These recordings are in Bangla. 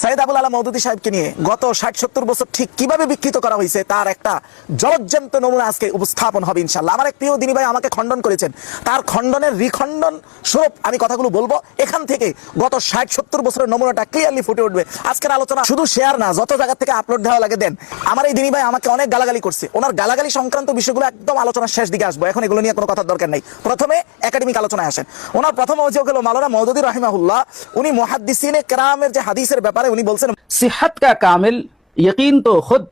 সৈয়দ আবুল আলা মওদুদী সাহেবকে নিয়ে গত ৬০-৭০ বছর ঠিক কিভাবে বিকৃত করা হয়েছে তার একটা জলজ্যান্ত নমুনা আজকে উপস্থাপন হবে ইনশাআল্লাহ। আমার এক প্রিয় দিনী ভাই আমাকে খণ্ডন করেছেন, তার খণ্ডনের রিখণ্ডন স্বরূপ আমি কথাগুলো বলবো। এখান থেকে গত ৬০-৭০ বছরের নমুনাটা ক্লিয়ারলি ফুটে উঠবে। আজকের আলোচনা শুধু শেয়ার না, যত জায়গা থেকে আপলোড দেওয়া লাগে দেন। আমার এই দিনী ভাই আমাকে অনেক গালাগালি করছে, ওনার গালাগালি সংক্রান্ত বিষয়গুলো একদম আলোচনার শেষ দিকে আসবো, এখন এগুলো নিয়ে কোনো কথার দরকার নেই। প্রথমে একাডেমিক আলোচনায় আসেন। ওনার প্রথম অভিযোগ হলো মাওলানা মওদুদী রাহিমাহুল্লাহ উনি মুহাদ্দিসিনে কেরামের যে হাদিসের ব্যাপারে উনি বলছেন सेहत का कामिल यकीन तो खुद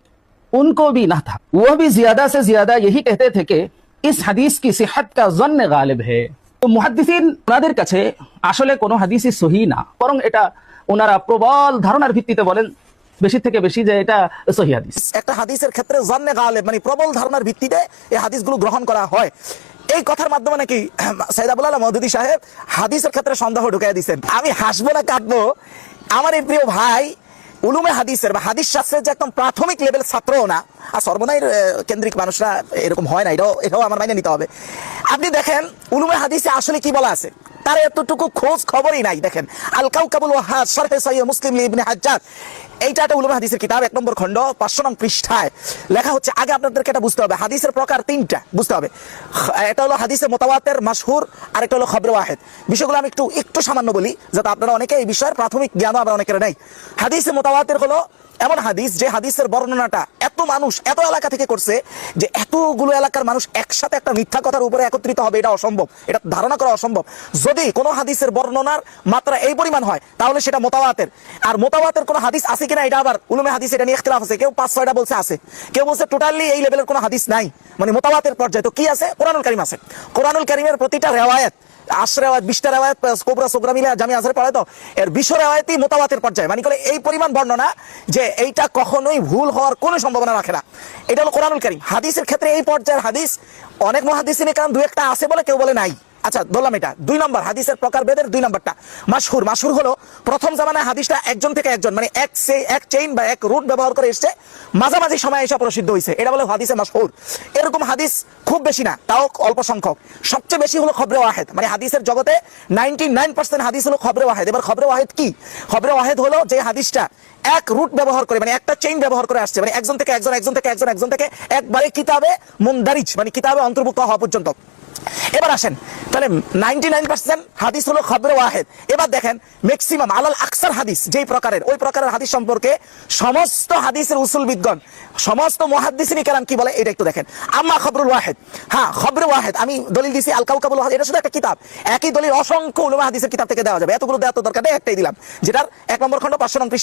उनको भी ना था, वह भी ज्यादा से ज्यादा यही कहते थे कि इस हदीस की सेहत का जन्न गालिब है। तो मुहाद्दिसिन ওনাদের কাছে আসলে কোনো হাদিসই সহি না, বরং এটা ওনারা প্রবল ধারণার ভিত্তিতে বলেন বেশি থেকে বেশি যে এটা সহি হাদিস। একটা হাদিসের ক্ষেত্রে জন্নে গালিব মানে প্রবল ধারণার ভিত্তিতে এই হাদিসগুলো গ্রহণ করা হয়। এই কথার মাধ্যমে নাকি সৈয়দ আবুল আলা মওদুদী সাহেব হাদিসের ক্ষেত্রে সন্দেহ ঢুকাই দিয়েছেন। আমি হাসবো না কাঁদবো, আমার এই প্রিয় ভাই উলুমে হাদিসের বা হাদিস শাস্ত্রের যে একদম প্রাথমিক লেভেল ছাত্রও না, আর সর্বদাই কেন্দ্রিক মানুষরা এরকম হয় না, এটাও আমার মাইনে নিতে হবে। আপনি দেখেন উলুমে হাদিসে আসলে কি বলা আছে তার এতটুকু খোঁজ খবরই নাই। দেখেন আল কাউকাবুল ওয়াহাদ শারহে সহিহ মুসলিম ইবনে হাজ্জাজ, এইটা একটা উলুমে হাদিসের কিতাব, ১ নম্বর খণ্ড ৫০০ নং পৃষ্ঠায় লেখা হচ্ছে। আগে আপনাদেরকে এটা বুঝতে হবে, হাদিসের প্রকার ৩টা বুঝতে হবে। এটা হলো হাদিসে মুতাওয়াতির, মাশহুর, আর একটা হলো খবরে ওয়াহিদ। বিষয়গুলো আমি একটু সামান্য বলি যাতে আপনারা অনেকে এই বিষয়ের প্রাথমিক জ্ঞানও আবার অনেকের নেই। হাদিসে মুতাওয়াতির হলো এমন হাদিস যে হাদিসের বর্ণনাটা এত মানুষ এত এলাকা থেকে করছে যে এতগুলো এলাকার মানুষ একসাথে একটা মিথ্যা কথার উপরে একত্রিত হবে এটা অসম্ভব, এটা ধারণা করা অসম্ভব। যদি কোনো হাদিসের বর্ণনার মাত্রা এই পরিমাণ হয় তাহলে সেটা মুতাওয়াতির। আর মুতাওয়াতির কোনো হাদিস আছে কিনা এটা আবার উলুমে হাদিস এটা নিয়ে ইখতিলাফ আছে। কেউ ৫-৬টা বলছে আছে, কেউ বলছে টোটালি এই লেভেলের কোনো হাদিস নাই, মানে মুতাওয়াতির পর্যায়ে। তো কি আছে? কোরআনুল কারীম আছে। কোরআনুল কারীমের প্রতিটা রিওয়ায়াত ৮০ রেওয়ায়াত ২০টা রেওয়ায়াত কোবরা সোগরা মিলে জামি আজহারে পড়ায়, তো এর ২০ রেওয়ায়াতই মুতাওয়াতির পর্যায়ে, মানে করে এই পরিমাণ বর্ণনা যে এইটা কখনোই ভুল হওয়ার কোনো সম্ভাবনা রাখে না। এটা হলো কোরআনুল কারীম। হাদিসের ক্ষেত্রে এই পর্যায়ের হাদিস অনেক মুহাদ্দিসিনে কেরাম ২-১টা আছে বলে কেউ বলে নাই। আচ্ছা ধরলাম এটা ২ নম্বর হাদিসের প্রকারভেদের ২ নম্বরটা মাশহুর। মাশহুর হলো প্রথম জামানায় হাদিসটা একজন থেকে একজন মানে এক চেইন বা এক রুট ব্যবহার করে এসছে, মাঝামাঝি সময় এসে প্রসিদ্ধ হয়েছে, এটা বলে হাদিসে মাশহুর। এরকম হাদিস খুব বেশি না, তাও অল্প সংখ্যক। সবচেয়ে বেশি হলো খবরে ওয়াহিদ, মানে হাদিসের জগতে 99% হাদিস হলো খবরে ওয়াহিদ। এবার খবরে ওয়াহিদ কি? খবরে ওয়াহিদ হলো যে হাদিসটা এক রুট ব্যবহার করে মানে একটা চেইন ব্যবহার করে আসছে, মানে একজন থেকে একজন, একজন থেকে একজন, একজন থেকে একবারে কিতাবে মুনদারিজ মানে কিতাবে অন্তর্ভুক্ত হওয়া পর্যন্ত। এবার আসেন তাহলে 99% হাদিস হলো খবরে ওয়াহিদ। এবার দেখেন ম্যাক্সিমাম আলাল আকসার হাদিস যেই প্রকারের, ওই প্রকারের হাদিস সম্পর্কে সমস্ত হাদিসের উসুলবিদগণ সমস্ত মুহাদ্দিসিন কেরাম কি বলে এটা একটু দেখেন। আম্মা খবরুল ওয়াহিদ, হ্যাঁ খবরে ওয়াহিদ আমি দলিল দিছি আল কাউকাবুল ওয়াহিদ, এটা শুধু একটা কিতাব। একই দলিল অসংখ্য উলুমে হাদিসের কিতাব থেকে দেওয়া যাবে, এতগুলো দেওয়ার তো দরকার নেই, একটাই দিলাম যেটার ১ নম্বর খণ্ড ৫০০ নং পৃষ্ঠা।